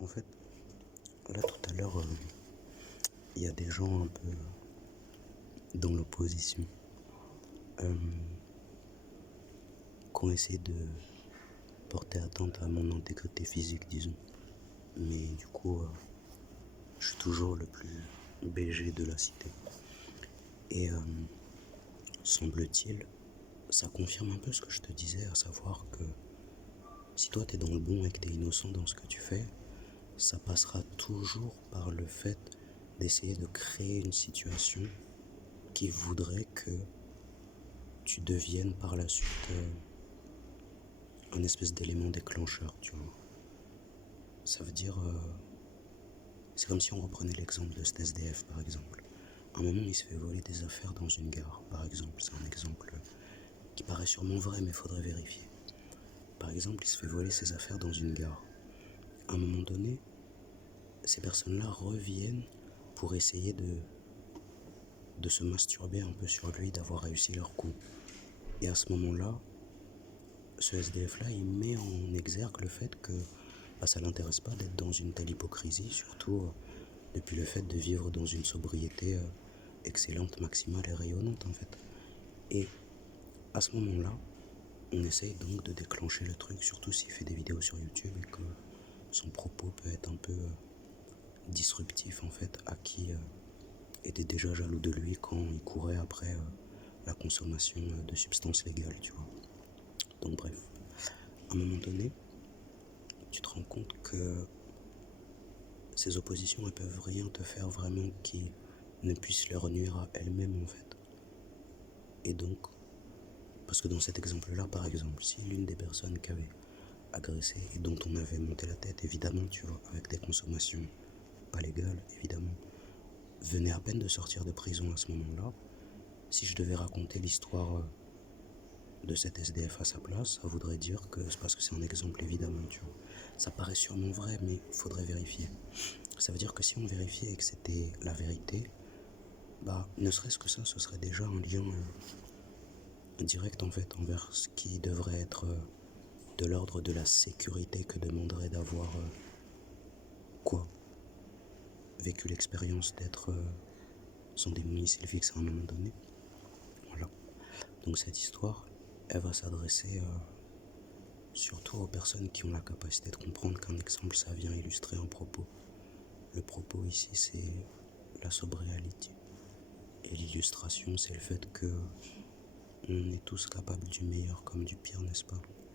En fait, là tout à l'heure, il y a des gens un peu dans l'opposition qui ont essayé de porter atteinte à mon intégrité physique, disons. Mais du coup, je suis toujours le plus BG de la cité. Et semble-t-il, ça confirme un peu ce que je te disais, à savoir que si toi t'es dans le bon et que t'es innocent dans ce que tu fais, ça passera toujours par le fait d'essayer de créer une situation qui voudrait que tu deviennes par la suite un espèce d'élément déclencheur, tu vois. Ça veut dire, c'est comme si on reprenait l'exemple de cet SDF par exemple. À un moment, il se fait voler des affaires dans une gare, par exemple. C'est un exemple qui paraît sûrement vrai, mais faudrait vérifier. Par exemple, il se fait voler ses affaires dans une gare. À un moment donné, ces personnes-là reviennent pour essayer de se masturber un peu sur lui, d'avoir réussi leur coup. Et à ce moment-là, ce SDF-là, il met en exergue le fait que ça l'intéresse pas d'être dans une telle hypocrisie, surtout depuis le fait de vivre dans une sobriété excellente, maximale et rayonnante en fait. Et à ce moment-là, on essaye donc de déclencher le truc, surtout s'il fait des vidéos sur YouTube et que son propos peut être un peu disruptif en fait, à qui était déjà jaloux de lui quand il courait après la consommation de substances légales, tu vois. Donc bref, à un moment donné, tu te rends compte que ces oppositions, elles peuvent rien te faire vraiment qui ne puisse leur nuire à elles-mêmes en fait. Et donc, parce que dans cet exemple-là, par exemple, si l'une des personnes qui avait agressé et dont on avait monté la tête, évidemment, tu vois, avec des consommations pas légales, évidemment, venait à peine de sortir de prison à ce moment-là, si je devais raconter l'histoire de cet SDF à sa place, ça voudrait dire que c'est parce que c'est un exemple, évidemment, tu vois. Ça paraît sûrement vrai, mais il faudrait vérifier. Ça veut dire que si on vérifiait et que c'était la vérité, ne serait-ce que ça, ce serait déjà un lien direct en fait envers ce qui devrait être de l'ordre de la sécurité que demanderait d'avoir quoi vécu l'expérience d'être sans domicile fixe à un moment donné. Voilà. Donc cette histoire, elle va s'adresser surtout aux personnes qui ont la capacité de comprendre qu'un exemple, ça vient illustrer un propos. Le propos ici, c'est la sobriété. Et l'illustration, c'est le fait que on est tous capables du meilleur comme du pire, n'est-ce pas?